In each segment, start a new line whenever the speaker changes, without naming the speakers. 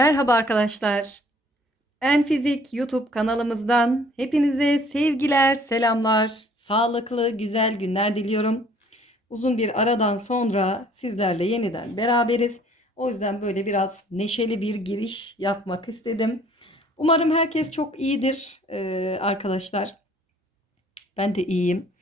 Merhaba arkadaşlar. En Fizik YouTube kanalımızdan hepinize sevgiler, selamlar, sağlıklı, güzel günler diliyorum. Uzun bir aradan sonra sizlerle yeniden beraberiz. O yüzden böyle biraz neşeli bir giriş yapmak istedim. Umarım herkes çok iyidir ee, arkadaşlar. Ben de iyiyim.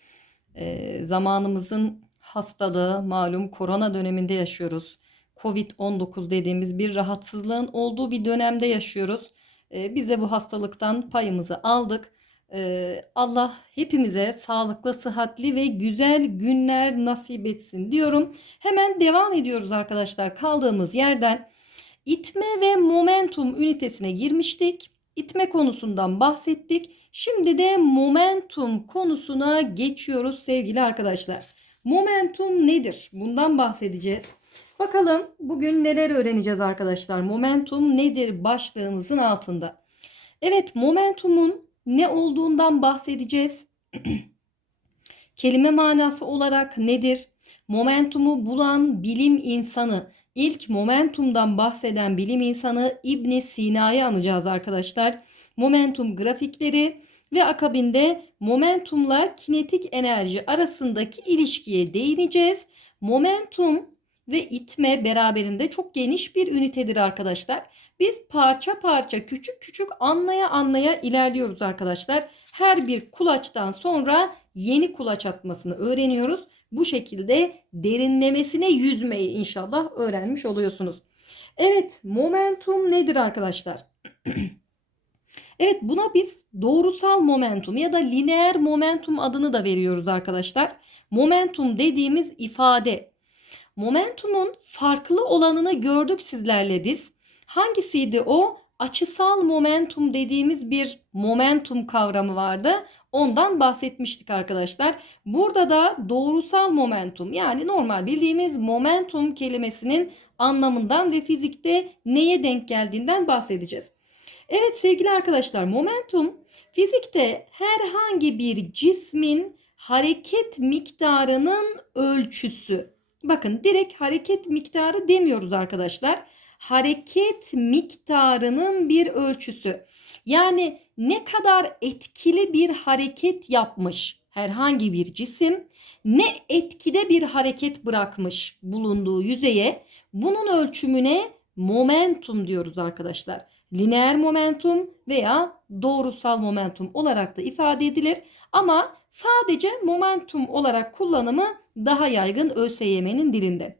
Ee, zamanımızın hastalığı malum korona döneminde yaşıyoruz. Covid-19 dediğimiz bir rahatsızlığın olduğu bir dönemde yaşıyoruz. Ee, biz de bu hastalıktan payımızı aldık. Ee, Allah hepimize sağlıklı, sıhhatli ve güzel günler nasip etsin diyorum. Hemen devam ediyoruz arkadaşlar kaldığımız yerden. İtme ve momentum ünitesine girmiştik. İtme konusundan bahsettik. Şimdi de momentum konusuna geçiyoruz sevgili arkadaşlar. Momentum nedir? Bundan bahsedeceğiz. Bakalım bugün neler öğreneceğiz arkadaşlar. Momentum nedir başlığımızın altında. Evet momentumun ne olduğundan bahsedeceğiz. Kelime manası olarak nedir? Momentumu bulan bilim insanı, ilk momentumdan bahseden bilim insanı İbn Sina'yı anacağız arkadaşlar. Momentum grafikleri ve akabinde momentumla kinetik enerji arasındaki ilişkiye değineceğiz. Momentum ve itme beraberinde çok geniş bir ünitedir arkadaşlar. Biz parça parça küçük küçük anlaya anlaya ilerliyoruz arkadaşlar. Her bir kulaçtan sonra yeni kulaç atmasını öğreniyoruz. Bu şekilde derinlemesine yüzmeyi inşallah öğrenmiş oluyorsunuz. Evet momentum nedir arkadaşlar? evet buna biz doğrusal momentum ya da lineer momentum adını da veriyoruz arkadaşlar. Momentum dediğimiz ifade Momentumun farklı olanını gördük sizlerle biz. Hangisiydi o? Açısal momentum dediğimiz bir momentum kavramı vardı. Ondan bahsetmiştik arkadaşlar. Burada da doğrusal momentum yani normal bildiğimiz momentum kelimesinin anlamından ve fizikte neye denk geldiğinden bahsedeceğiz. Evet sevgili arkadaşlar momentum fizikte herhangi bir cismin hareket miktarının ölçüsü. Bakın direkt hareket miktarı demiyoruz arkadaşlar. Hareket miktarının bir ölçüsü. Yani ne kadar etkili bir hareket yapmış herhangi bir cisim, ne etkide bir hareket bırakmış bulunduğu yüzeye, bunun ölçümüne momentum diyoruz arkadaşlar. Lineer momentum veya doğrusal momentum olarak da ifade edilir. Ama sadece momentum olarak kullanımı daha yaygın ÖSYM'nin dilinde.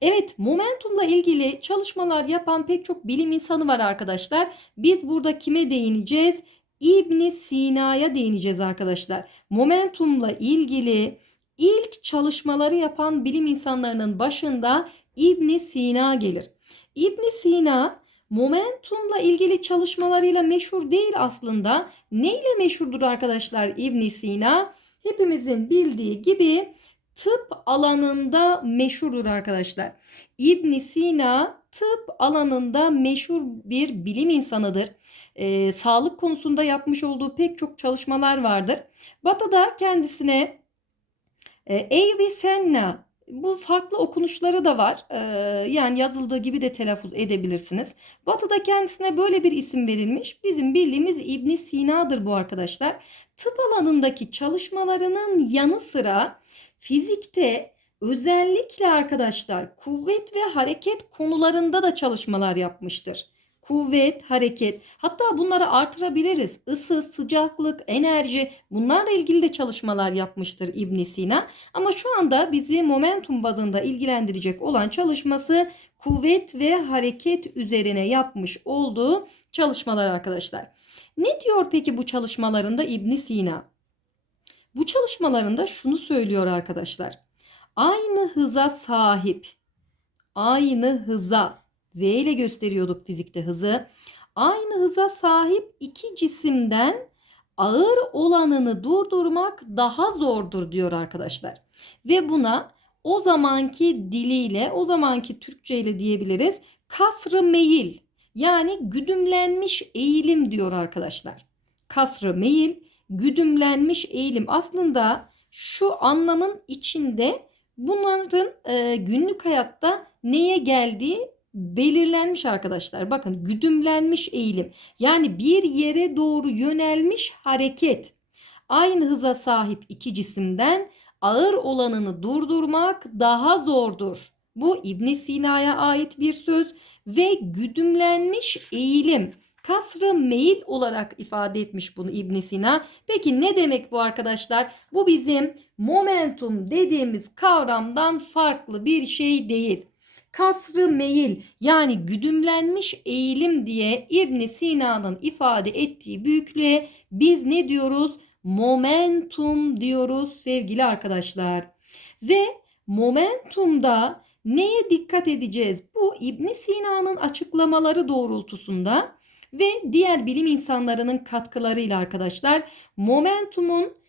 Evet momentumla ilgili çalışmalar yapan pek çok bilim insanı var arkadaşlar. Biz burada kime değineceğiz? İbn Sina'ya değineceğiz arkadaşlar. Momentumla ilgili ilk çalışmaları yapan bilim insanlarının başında İbn Sina gelir. İbn Sina momentumla ilgili çalışmalarıyla meşhur değil aslında. Neyle meşhurdur arkadaşlar İbn Sina? Hepimizin bildiği gibi tıp alanında meşhurdur arkadaşlar. İbn Sina tıp alanında meşhur bir bilim insanıdır. Ee, sağlık konusunda yapmış olduğu pek çok çalışmalar vardır. Batı'da kendisine e, Avicenna bu farklı okunuşları da var. Ee, yani yazıldığı gibi de telaffuz edebilirsiniz. Batı'da kendisine böyle bir isim verilmiş. Bizim bildiğimiz İbn Sina'dır bu arkadaşlar. Tıp alanındaki çalışmalarının yanı sıra fizikte özellikle arkadaşlar kuvvet ve hareket konularında da çalışmalar yapmıştır kuvvet, hareket hatta bunları artırabiliriz. Isı, sıcaklık, enerji bunlarla ilgili de çalışmalar yapmıştır İbn Sina. Ama şu anda bizi momentum bazında ilgilendirecek olan çalışması kuvvet ve hareket üzerine yapmış olduğu çalışmalar arkadaşlar. Ne diyor peki bu çalışmalarında İbn Sina? Bu çalışmalarında şunu söylüyor arkadaşlar. Aynı hıza sahip, aynı hıza V ile gösteriyorduk fizikte hızı. Aynı hıza sahip iki cisimden ağır olanını durdurmak daha zordur diyor arkadaşlar. Ve buna o zamanki diliyle, o zamanki Türkçe ile diyebiliriz. Kasrı meyil yani güdümlenmiş eğilim diyor arkadaşlar. Kasrı meyil, güdümlenmiş eğilim. Aslında şu anlamın içinde bunların e, günlük hayatta neye geldiği belirlenmiş arkadaşlar. Bakın güdümlenmiş eğilim. Yani bir yere doğru yönelmiş hareket. Aynı hıza sahip iki cisimden ağır olanını durdurmak daha zordur. Bu İbn Sina'ya ait bir söz ve güdümlenmiş eğilim kasrı meyil olarak ifade etmiş bunu İbn Sina. Peki ne demek bu arkadaşlar? Bu bizim momentum dediğimiz kavramdan farklı bir şey değil. Kasrı meyil yani güdümlenmiş eğilim diye İbn Sina'nın ifade ettiği büyüklüğe biz ne diyoruz? Momentum diyoruz sevgili arkadaşlar. Ve momentumda neye dikkat edeceğiz? Bu İbn Sina'nın açıklamaları doğrultusunda ve diğer bilim insanlarının katkılarıyla arkadaşlar momentumun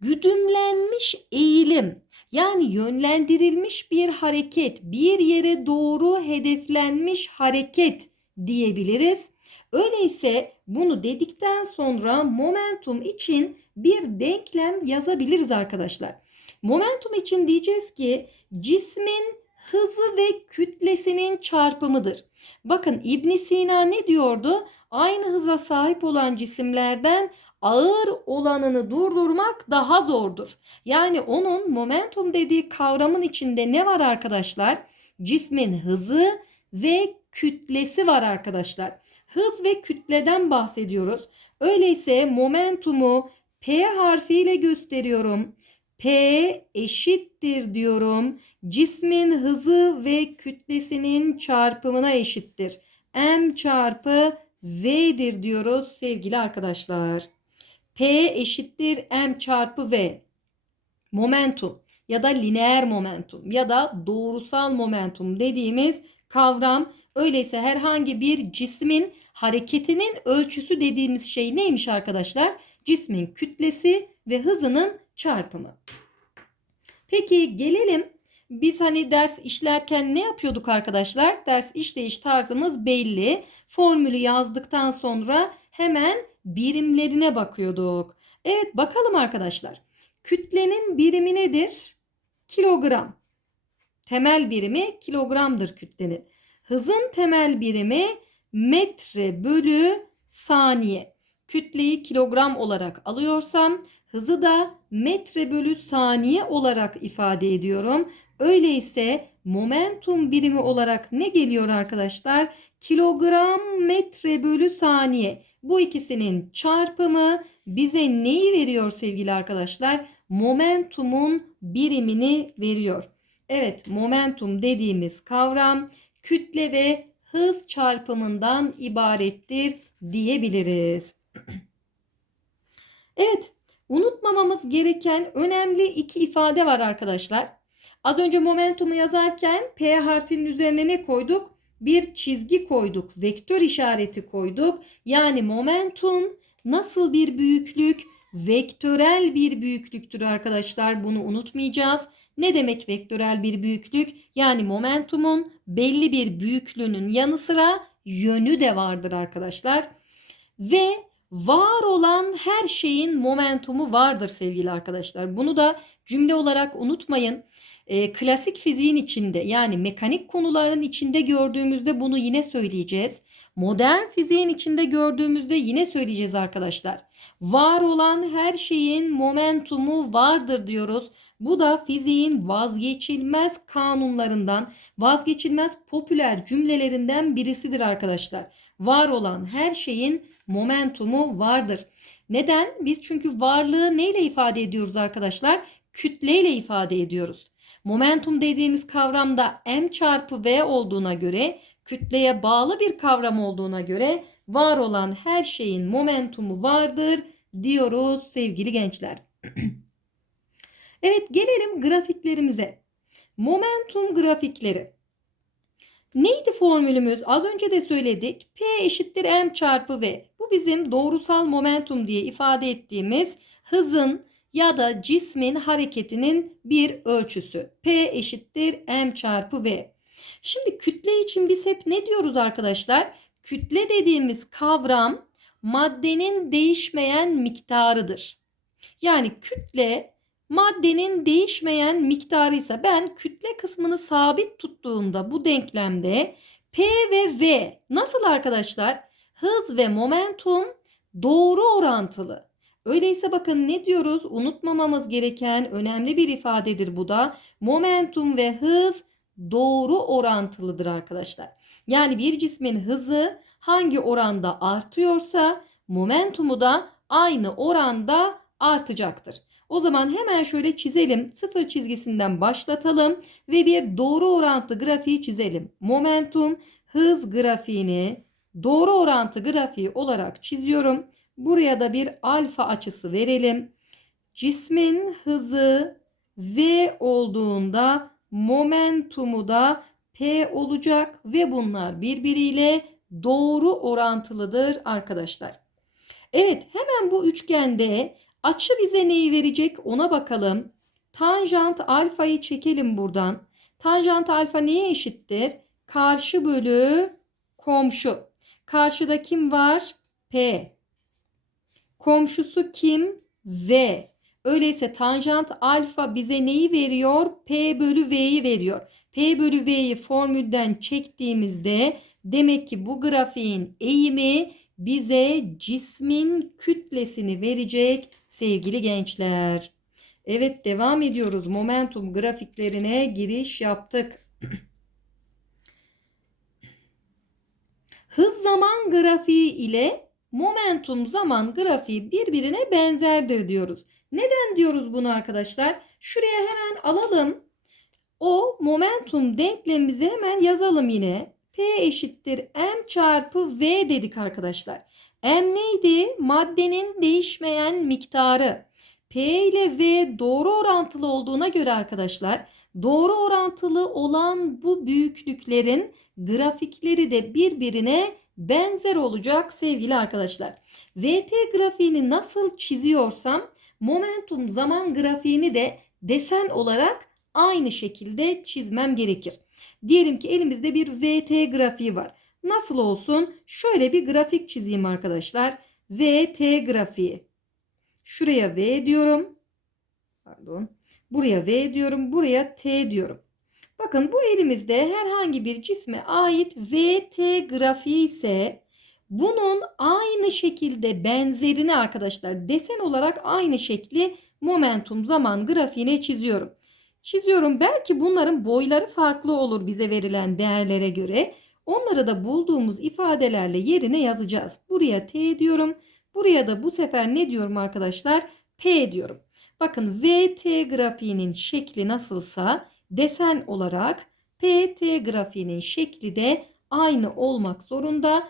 güdümlenmiş eğilim yani yönlendirilmiş bir hareket, bir yere doğru hedeflenmiş hareket diyebiliriz. Öyleyse bunu dedikten sonra momentum için bir denklem yazabiliriz arkadaşlar. Momentum için diyeceğiz ki cismin hızı ve kütlesinin çarpımıdır. Bakın İbn Sina ne diyordu? Aynı hıza sahip olan cisimlerden ağır olanını durdurmak daha zordur. Yani onun momentum dediği kavramın içinde ne var arkadaşlar? Cismin hızı ve kütlesi var arkadaşlar. Hız ve kütleden bahsediyoruz. Öyleyse momentumu P harfiyle gösteriyorum. P eşittir diyorum. Cismin hızı ve kütlesinin çarpımına eşittir. M çarpı V'dir diyoruz sevgili arkadaşlar. P eşittir M çarpı V. Momentum ya da lineer momentum ya da doğrusal momentum dediğimiz kavram öyleyse herhangi bir cismin hareketinin ölçüsü dediğimiz şey neymiş arkadaşlar? Cismin kütlesi ve hızının çarpımı. Peki gelelim biz hani ders işlerken ne yapıyorduk arkadaşlar? Ders işleyiş tarzımız belli. Formülü yazdıktan sonra hemen birimlerine bakıyorduk. Evet bakalım arkadaşlar. Kütlenin birimi nedir? Kilogram. Temel birimi kilogramdır kütlenin. Hızın temel birimi metre bölü saniye. Kütleyi kilogram olarak alıyorsam hızı da metre bölü saniye olarak ifade ediyorum. Öyleyse momentum birimi olarak ne geliyor arkadaşlar? Kilogram metre bölü saniye. Bu ikisinin çarpımı bize neyi veriyor sevgili arkadaşlar? Momentumun birimini veriyor. Evet momentum dediğimiz kavram kütle ve hız çarpımından ibarettir diyebiliriz. Evet unutmamamız gereken önemli iki ifade var arkadaşlar. Az önce momentumu yazarken P harfinin üzerine ne koyduk? Bir çizgi koyduk. Vektör işareti koyduk. Yani momentum nasıl bir büyüklük? Vektörel bir büyüklüktür arkadaşlar. Bunu unutmayacağız. Ne demek vektörel bir büyüklük? Yani momentumun belli bir büyüklüğünün yanı sıra yönü de vardır arkadaşlar. Ve var olan her şeyin momentumu vardır sevgili arkadaşlar. Bunu da cümle olarak unutmayın. E, klasik fiziğin içinde yani mekanik konuların içinde gördüğümüzde bunu yine söyleyeceğiz. Modern fiziğin içinde gördüğümüzde yine söyleyeceğiz arkadaşlar. Var olan her şeyin momentumu vardır diyoruz. Bu da fiziğin vazgeçilmez kanunlarından, vazgeçilmez popüler cümlelerinden birisidir arkadaşlar. Var olan her şeyin momentumu vardır. Neden? Biz çünkü varlığı neyle ifade ediyoruz arkadaşlar? Kütleyle ifade ediyoruz. Momentum dediğimiz kavramda m çarpı v olduğuna göre kütleye bağlı bir kavram olduğuna göre var olan her şeyin momentumu vardır diyoruz sevgili gençler. evet gelelim grafiklerimize. Momentum grafikleri. Neydi formülümüz? Az önce de söyledik. P eşittir m çarpı v. Bu bizim doğrusal momentum diye ifade ettiğimiz hızın ya da cismin hareketinin bir ölçüsü. P eşittir m çarpı v. Şimdi kütle için biz hep ne diyoruz arkadaşlar? Kütle dediğimiz kavram maddenin değişmeyen miktarıdır. Yani kütle maddenin değişmeyen miktarıysa ben kütle kısmını sabit tuttuğumda bu denklemde P ve V nasıl arkadaşlar? Hız ve momentum doğru orantılı. Öyleyse bakın ne diyoruz? Unutmamamız gereken önemli bir ifadedir bu da. Momentum ve hız doğru orantılıdır arkadaşlar. Yani bir cismin hızı hangi oranda artıyorsa momentumu da aynı oranda artacaktır. O zaman hemen şöyle çizelim. Sıfır çizgisinden başlatalım ve bir doğru orantı grafiği çizelim. Momentum hız grafiğini doğru orantı grafiği olarak çiziyorum. Buraya da bir alfa açısı verelim. Cismin hızı v olduğunda momentumu da p olacak ve bunlar birbiriyle doğru orantılıdır arkadaşlar. Evet hemen bu üçgende açı bize neyi verecek ona bakalım. Tanjant alfayı çekelim buradan. Tanjant alfa neye eşittir? Karşı bölü komşu. Karşıda kim var? P. Komşusu kim? V. Öyleyse tanjant alfa bize neyi veriyor? P bölü V'yi veriyor. P bölü V'yi formülden çektiğimizde demek ki bu grafiğin eğimi bize cismin kütlesini verecek sevgili gençler. Evet devam ediyoruz. Momentum grafiklerine giriş yaptık. Hız zaman grafiği ile momentum zaman grafiği birbirine benzerdir diyoruz. Neden diyoruz bunu arkadaşlar? Şuraya hemen alalım. O momentum denklemimizi hemen yazalım yine. P eşittir m çarpı v dedik arkadaşlar. M neydi? Maddenin değişmeyen miktarı. P ile V doğru orantılı olduğuna göre arkadaşlar doğru orantılı olan bu büyüklüklerin grafikleri de birbirine benzer olacak sevgili arkadaşlar. VT grafiğini nasıl çiziyorsam momentum zaman grafiğini de desen olarak aynı şekilde çizmem gerekir. Diyelim ki elimizde bir VT grafiği var. Nasıl olsun? Şöyle bir grafik çizeyim arkadaşlar. VT grafiği. Şuraya V diyorum. Pardon. Buraya V diyorum. Buraya T diyorum. Bakın bu elimizde herhangi bir cisme ait VT grafiği ise bunun aynı şekilde benzerini arkadaşlar desen olarak aynı şekli momentum zaman grafiğine çiziyorum. Çiziyorum. Belki bunların boyları farklı olur bize verilen değerlere göre. Onları da bulduğumuz ifadelerle yerine yazacağız. Buraya T diyorum. Buraya da bu sefer ne diyorum arkadaşlar? P diyorum. Bakın VT grafiğinin şekli nasılsa desen olarak PT grafiğinin şekli de aynı olmak zorunda.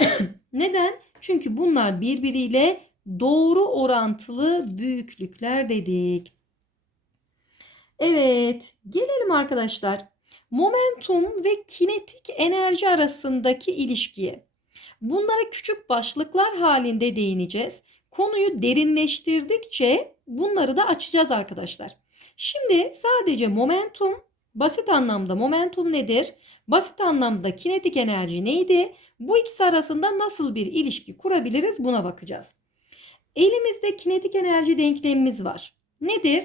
Neden? Çünkü bunlar birbiriyle doğru orantılı büyüklükler dedik. Evet, gelelim arkadaşlar. Momentum ve kinetik enerji arasındaki ilişkiye. Bunlara küçük başlıklar halinde değineceğiz. Konuyu derinleştirdikçe bunları da açacağız arkadaşlar. Şimdi sadece momentum, basit anlamda momentum nedir? Basit anlamda kinetik enerji neydi? Bu ikisi arasında nasıl bir ilişki kurabiliriz buna bakacağız. Elimizde kinetik enerji denklemimiz var. Nedir?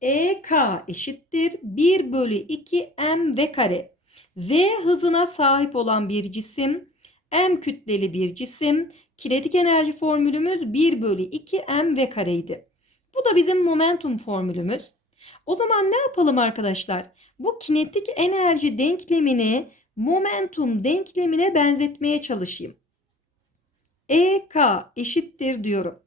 EK eşittir 1 bölü 2 m kare. V hızına sahip olan bir cisim, m kütleli bir cisim, kinetik enerji formülümüz 1 bölü 2 m kareydi. Bu da bizim momentum formülümüz. O zaman ne yapalım arkadaşlar? Bu kinetik enerji denklemini momentum denklemine benzetmeye çalışayım. EK eşittir diyorum.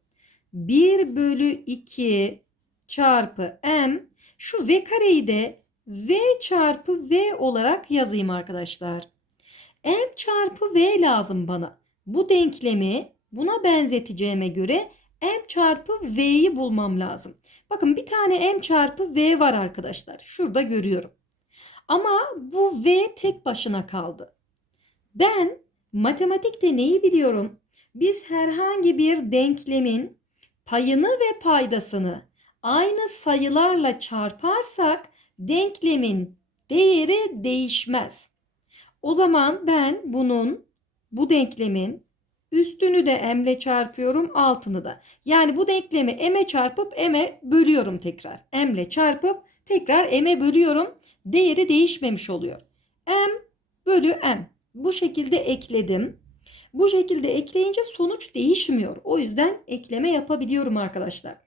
1 bölü 2 çarpı m şu v kareyi de v çarpı v olarak yazayım arkadaşlar. m çarpı v lazım bana. Bu denklemi buna benzeteceğime göre m çarpı v'yi bulmam lazım. Bakın bir tane m çarpı v var arkadaşlar. Şurada görüyorum. Ama bu v tek başına kaldı. Ben matematikte neyi biliyorum? Biz herhangi bir denklemin payını ve paydasını aynı sayılarla çarparsak denklemin değeri değişmez. O zaman ben bunun bu denklemin üstünü de m'le çarpıyorum altını da. Yani bu denklemi m'e çarpıp m'e bölüyorum tekrar. m'le çarpıp tekrar m'e bölüyorum. Değeri değişmemiş oluyor. m bölü m Bu şekilde ekledim. Bu şekilde ekleyince sonuç değişmiyor. O yüzden ekleme yapabiliyorum arkadaşlar.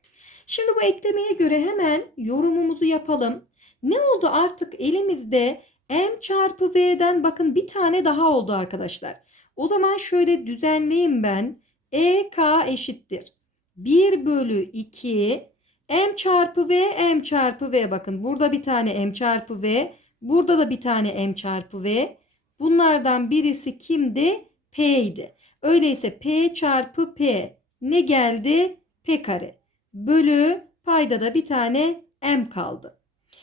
Şimdi bu eklemeye göre hemen yorumumuzu yapalım. Ne oldu artık elimizde m çarpı v'den bakın bir tane daha oldu arkadaşlar. O zaman şöyle düzenleyeyim ben. ek eşittir. 1 bölü 2 m çarpı v m çarpı v. Bakın burada bir tane m çarpı v burada da bir tane m çarpı v. Bunlardan birisi kimdi? P idi. Öyleyse p çarpı p. Ne geldi? P kare. Bölü payda da bir tane m kaldı.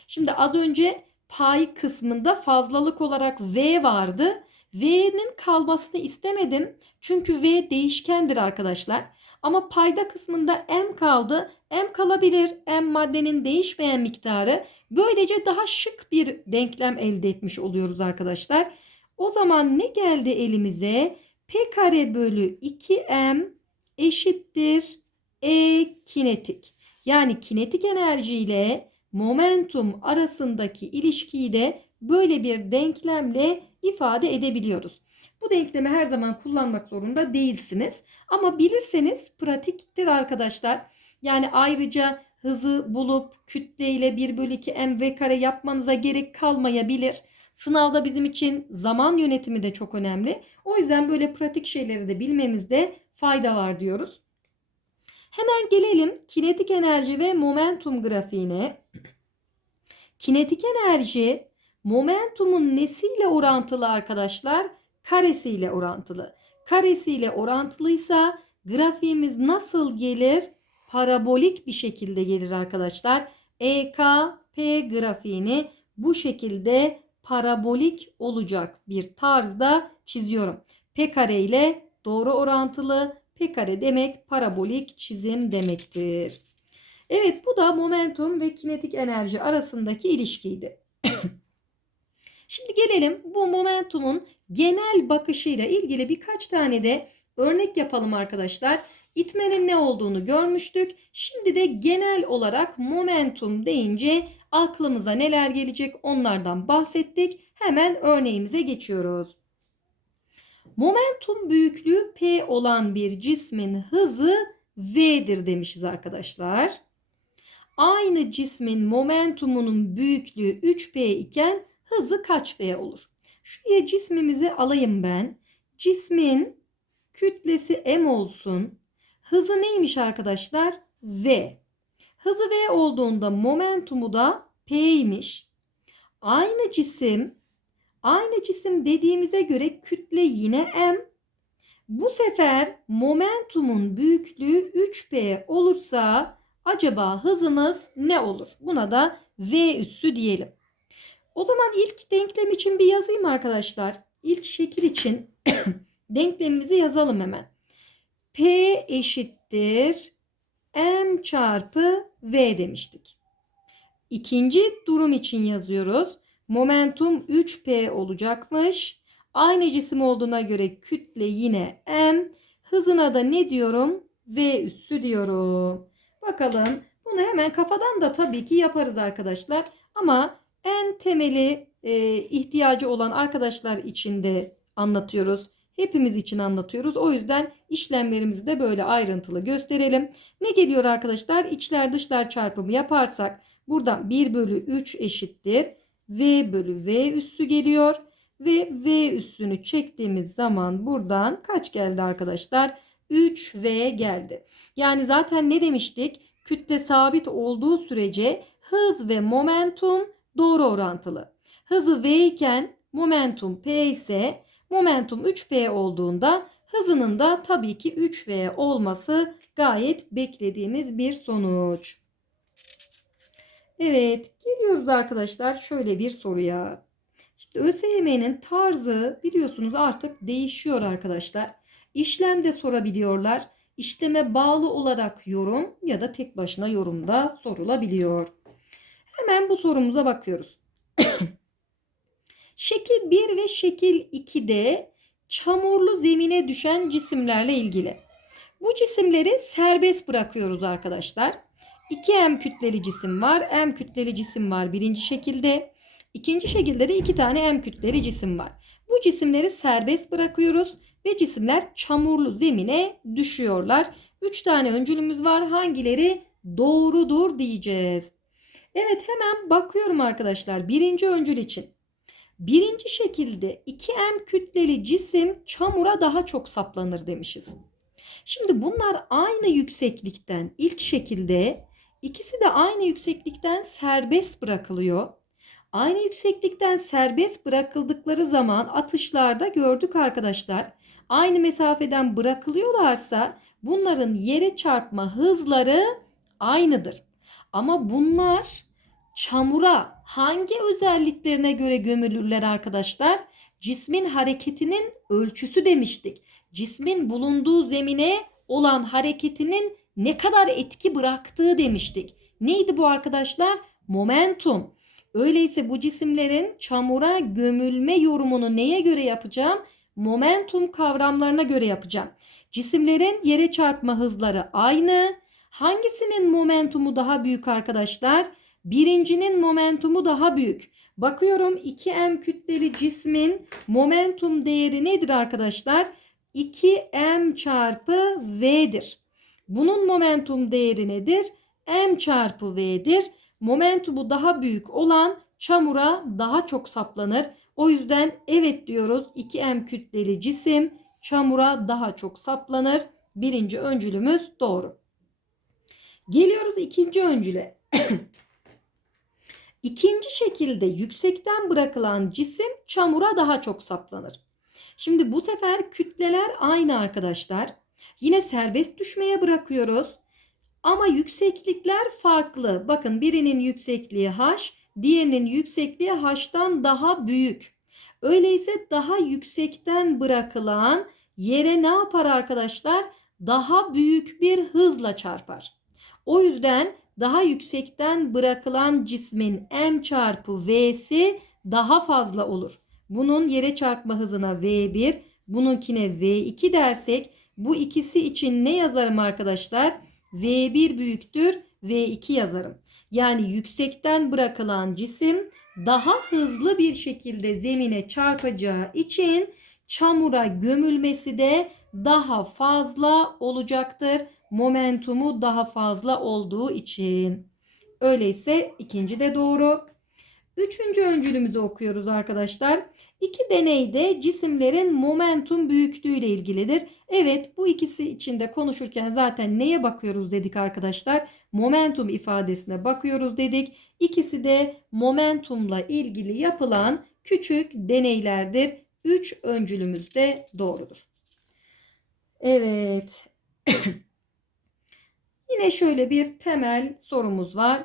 Şimdi az önce pay kısmında fazlalık olarak v vardı v'nin kalmasını istemedim çünkü v değişkendir arkadaşlar ama payda kısmında m kaldı. M kalabilir. M maddenin değişmeyen miktarı. Böylece daha şık bir denklem elde etmiş oluyoruz arkadaşlar. O zaman ne geldi elimize? P kare bölü 2M eşittir E kinetik. Yani kinetik enerji ile momentum arasındaki ilişkiyi de böyle bir denklemle ifade edebiliyoruz. Bu denklemi her zaman kullanmak zorunda değilsiniz. Ama bilirseniz pratiktir arkadaşlar. Yani ayrıca hızı bulup kütle ile 1 bölü 2 mv kare yapmanıza gerek kalmayabilir. Sınavda bizim için zaman yönetimi de çok önemli. O yüzden böyle pratik şeyleri de bilmemizde fayda var diyoruz. Hemen gelelim kinetik enerji ve momentum grafiğine. Kinetik enerji momentumun nesiyle orantılı arkadaşlar? Karesiyle orantılı. Karesiyle orantılıysa grafiğimiz nasıl gelir? Parabolik bir şekilde gelir arkadaşlar. EK P grafiğini bu şekilde parabolik olacak bir tarzda çiziyorum. P kare ile doğru orantılı. P kare demek parabolik çizim demektir. Evet bu da momentum ve kinetik enerji arasındaki ilişkiydi. Şimdi gelelim bu momentumun genel bakışıyla ilgili birkaç tane de örnek yapalım arkadaşlar. İtmenin ne olduğunu görmüştük. Şimdi de genel olarak momentum deyince aklımıza neler gelecek onlardan bahsettik. Hemen örneğimize geçiyoruz. Momentum büyüklüğü P olan bir cismin hızı V'dir demişiz arkadaşlar. Aynı cismin momentumunun büyüklüğü 3P iken hızı kaç V olur? Şuraya cismimizi alayım ben. Cismin kütlesi M olsun. Hızı neymiş arkadaşlar? V. Hızı V olduğunda momentumu da P'ymiş. Aynı cisim, aynı cisim dediğimize göre kütle yine M. Bu sefer momentumun büyüklüğü 3P olursa acaba hızımız ne olur? Buna da V üssü diyelim. O zaman ilk denklem için bir yazayım arkadaşlar. İlk şekil için denklemimizi yazalım hemen. P eşittir M çarpı V demiştik. İkinci durum için yazıyoruz. Momentum 3P olacakmış. Aynı cisim olduğuna göre kütle yine M. Hızına da ne diyorum? V üssü diyorum. Bakalım bunu hemen kafadan da tabii ki yaparız arkadaşlar. Ama en temeli e, ihtiyacı olan arkadaşlar için de anlatıyoruz. Hepimiz için anlatıyoruz. O yüzden işlemlerimizi de böyle ayrıntılı gösterelim. Ne geliyor arkadaşlar? İçler dışlar çarpımı yaparsak buradan 1 bölü 3 eşittir. V bölü V üssü geliyor. Ve V üssünü çektiğimiz zaman buradan kaç geldi arkadaşlar? 3V geldi. Yani zaten ne demiştik? Kütle sabit olduğu sürece hız ve momentum doğru orantılı. Hızı v iken momentum p ise momentum 3p olduğunda hızının da tabii ki 3v olması gayet beklediğimiz bir sonuç. Evet geliyoruz arkadaşlar şöyle bir soruya. Şimdi ÖSYM'nin tarzı biliyorsunuz artık değişiyor arkadaşlar. İşlemde sorabiliyorlar. İşleme bağlı olarak yorum ya da tek başına yorumda sorulabiliyor. Hemen bu sorumuza bakıyoruz. şekil 1 ve şekil 2'de çamurlu zemine düşen cisimlerle ilgili. Bu cisimleri serbest bırakıyoruz arkadaşlar. 2M kütleli cisim var. M kütleli cisim var birinci şekilde. İkinci şekilde de iki tane M kütleli cisim var. Bu cisimleri serbest bırakıyoruz ve cisimler çamurlu zemine düşüyorlar. 3 tane öncülümüz var. Hangileri doğrudur diyeceğiz. Evet hemen bakıyorum arkadaşlar birinci öncül için. Birinci şekilde 2M kütleli cisim çamura daha çok saplanır demişiz. Şimdi bunlar aynı yükseklikten ilk şekilde ikisi de aynı yükseklikten serbest bırakılıyor. Aynı yükseklikten serbest bırakıldıkları zaman atışlarda gördük arkadaşlar. Aynı mesafeden bırakılıyorlarsa bunların yere çarpma hızları aynıdır. Ama bunlar çamura hangi özelliklerine göre gömülürler arkadaşlar? Cismin hareketinin ölçüsü demiştik. Cismin bulunduğu zemine olan hareketinin ne kadar etki bıraktığı demiştik. Neydi bu arkadaşlar? Momentum. Öyleyse bu cisimlerin çamura gömülme yorumunu neye göre yapacağım? Momentum kavramlarına göre yapacağım. Cisimlerin yere çarpma hızları aynı. Hangisinin momentumu daha büyük arkadaşlar? Birincinin momentumu daha büyük. Bakıyorum 2m kütleli cismin momentum değeri nedir arkadaşlar? 2m çarpı v'dir. Bunun momentum değeri nedir? m çarpı v'dir. Momentumu daha büyük olan çamura daha çok saplanır. O yüzden evet diyoruz 2m kütleli cisim çamura daha çok saplanır. Birinci öncülümüz doğru. Geliyoruz ikinci öncüle. İkinci şekilde yüksekten bırakılan cisim çamura daha çok saplanır. Şimdi bu sefer kütleler aynı arkadaşlar. Yine serbest düşmeye bırakıyoruz. Ama yükseklikler farklı. Bakın birinin yüksekliği h, diğerinin yüksekliği h'tan daha büyük. Öyleyse daha yüksekten bırakılan yere ne yapar arkadaşlar? Daha büyük bir hızla çarpar. O yüzden daha yüksekten bırakılan cismin m çarpı v'si daha fazla olur. Bunun yere çarpma hızına v1, bununkine v2 dersek bu ikisi için ne yazarım arkadaşlar? v1 büyüktür v2 yazarım. Yani yüksekten bırakılan cisim daha hızlı bir şekilde zemine çarpacağı için çamura gömülmesi de daha fazla olacaktır. Momentumu daha fazla olduğu için. Öyleyse ikinci de doğru. Üçüncü öncülümüzü okuyoruz arkadaşlar. İki deneyde cisimlerin momentum büyüklüğü ile ilgilidir. Evet bu ikisi içinde konuşurken zaten neye bakıyoruz dedik arkadaşlar? Momentum ifadesine bakıyoruz dedik. İkisi de momentumla ilgili yapılan küçük deneylerdir. Üç öncülümüz de doğrudur. Evet. Yine şöyle bir temel sorumuz var.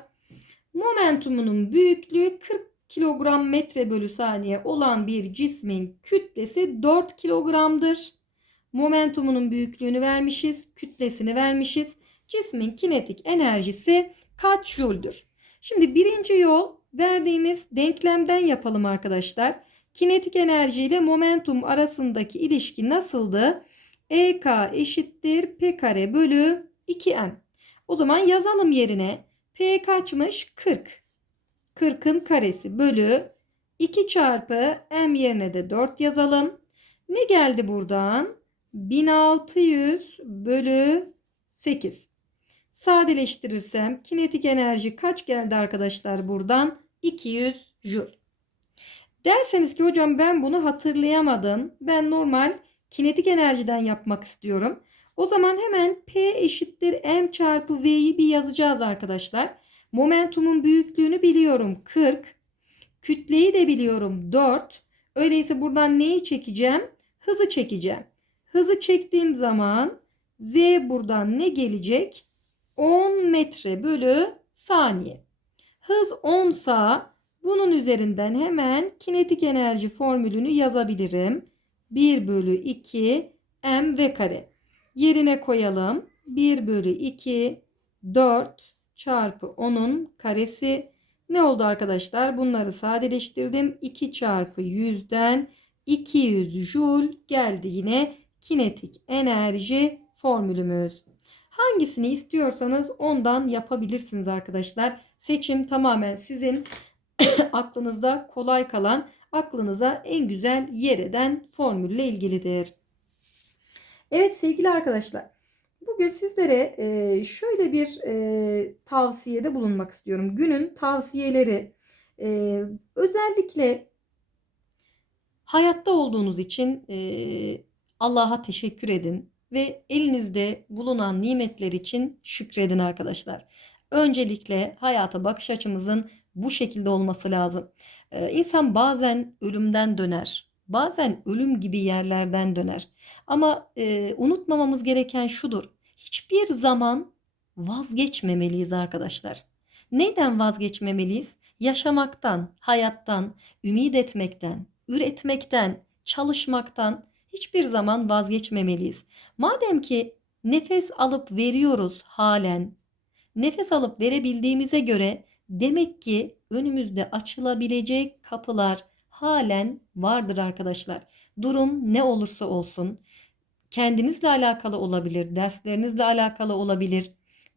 Momentumunun büyüklüğü 40 kilogram metre bölü saniye olan bir cismin kütlesi 4 kilogramdır. Momentumunun büyüklüğünü vermişiz, kütlesini vermişiz. Cismin kinetik enerjisi kaç jüldür? Şimdi birinci yol verdiğimiz denklemden yapalım arkadaşlar. Kinetik enerji ile momentum arasındaki ilişki nasıldı? EK eşittir P kare bölü 2M. O zaman yazalım yerine. P kaçmış? 40. 40'ın karesi bölü 2 çarpı M yerine de 4 yazalım. Ne geldi buradan? 1600 bölü 8. Sadeleştirirsem kinetik enerji kaç geldi arkadaşlar buradan? 200 jül. Derseniz ki hocam ben bunu hatırlayamadım. Ben normal kinetik enerjiden yapmak istiyorum. O zaman hemen P eşittir M çarpı V'yi bir yazacağız arkadaşlar. Momentumun büyüklüğünü biliyorum 40. Kütleyi de biliyorum 4. Öyleyse buradan neyi çekeceğim? Hızı çekeceğim. Hızı çektiğim zaman V buradan ne gelecek? 10 metre bölü saniye. Hız 10 sa bunun üzerinden hemen kinetik enerji formülünü yazabilirim. 1 bölü 2 m v kare. Yerine koyalım. 1 bölü 2 4 çarpı 10'un karesi. Ne oldu arkadaşlar? Bunları sadeleştirdim. 2 çarpı 100'den 200 joule geldi yine kinetik enerji formülümüz. Hangisini istiyorsanız ondan yapabilirsiniz arkadaşlar. Seçim tamamen sizin aklınızda kolay kalan aklınıza en güzel yer eden formülle ilgilidir. Evet sevgili arkadaşlar. Bugün sizlere e, şöyle bir e, tavsiyede bulunmak istiyorum. Günün tavsiyeleri e, özellikle hayatta olduğunuz için Allah'a teşekkür edin ve elinizde bulunan nimetler için şükredin arkadaşlar. Öncelikle hayata bakış açımızın bu şekilde olması lazım. İnsan bazen ölümden döner, bazen ölüm gibi yerlerden döner. Ama e, unutmamamız gereken şudur. Hiçbir zaman vazgeçmemeliyiz arkadaşlar. Neyden vazgeçmemeliyiz? Yaşamaktan, hayattan, ümit etmekten, üretmekten, çalışmaktan hiçbir zaman vazgeçmemeliyiz. Madem ki nefes alıp veriyoruz halen, nefes alıp verebildiğimize göre demek ki önümüzde açılabilecek kapılar halen vardır arkadaşlar. Durum ne olursa olsun kendinizle alakalı olabilir, derslerinizle alakalı olabilir,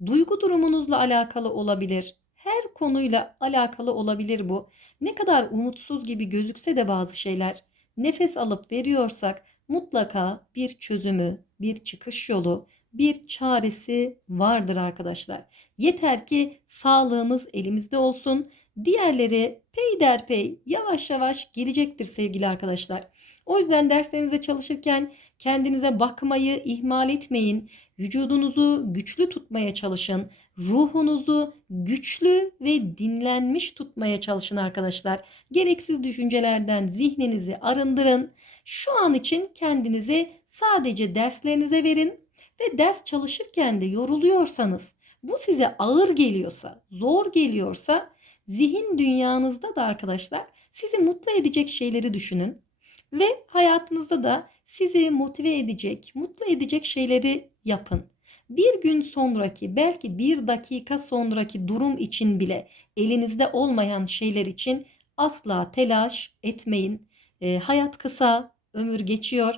duygu durumunuzla alakalı olabilir. Her konuyla alakalı olabilir bu. Ne kadar umutsuz gibi gözükse de bazı şeyler nefes alıp veriyorsak mutlaka bir çözümü, bir çıkış yolu, bir çaresi vardır arkadaşlar. Yeter ki sağlığımız elimizde olsun. Diğerleri peyderpey yavaş yavaş gelecektir sevgili arkadaşlar. O yüzden derslerinize çalışırken kendinize bakmayı ihmal etmeyin. Vücudunuzu güçlü tutmaya çalışın. Ruhunuzu güçlü ve dinlenmiş tutmaya çalışın arkadaşlar. Gereksiz düşüncelerden zihninizi arındırın. Şu an için kendinizi sadece derslerinize verin ve ders çalışırken de yoruluyorsanız, bu size ağır geliyorsa, zor geliyorsa zihin dünyanızda da arkadaşlar sizi mutlu edecek şeyleri düşünün ve hayatınızda da sizi motive edecek, mutlu edecek şeyleri yapın. Bir gün sonraki, belki bir dakika sonraki durum için bile elinizde olmayan şeyler için asla telaş etmeyin. E, hayat kısa, ömür geçiyor.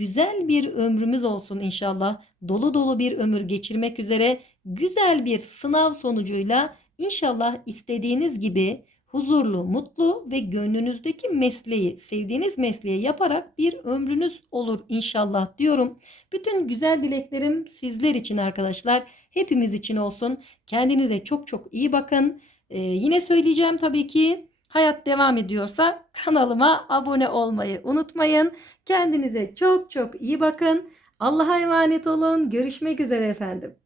Güzel bir ömrümüz olsun inşallah. Dolu dolu bir ömür geçirmek üzere güzel bir sınav sonucuyla inşallah istediğiniz gibi huzurlu, mutlu ve gönlünüzdeki mesleği, sevdiğiniz mesleği yaparak bir ömrünüz olur inşallah diyorum. Bütün güzel dileklerim sizler için arkadaşlar. Hepimiz için olsun. Kendinize çok çok iyi bakın. Ee, yine söyleyeceğim tabii ki hayat devam ediyorsa kanalıma abone olmayı unutmayın. Kendinize çok çok iyi bakın. Allah'a emanet olun. Görüşmek üzere efendim.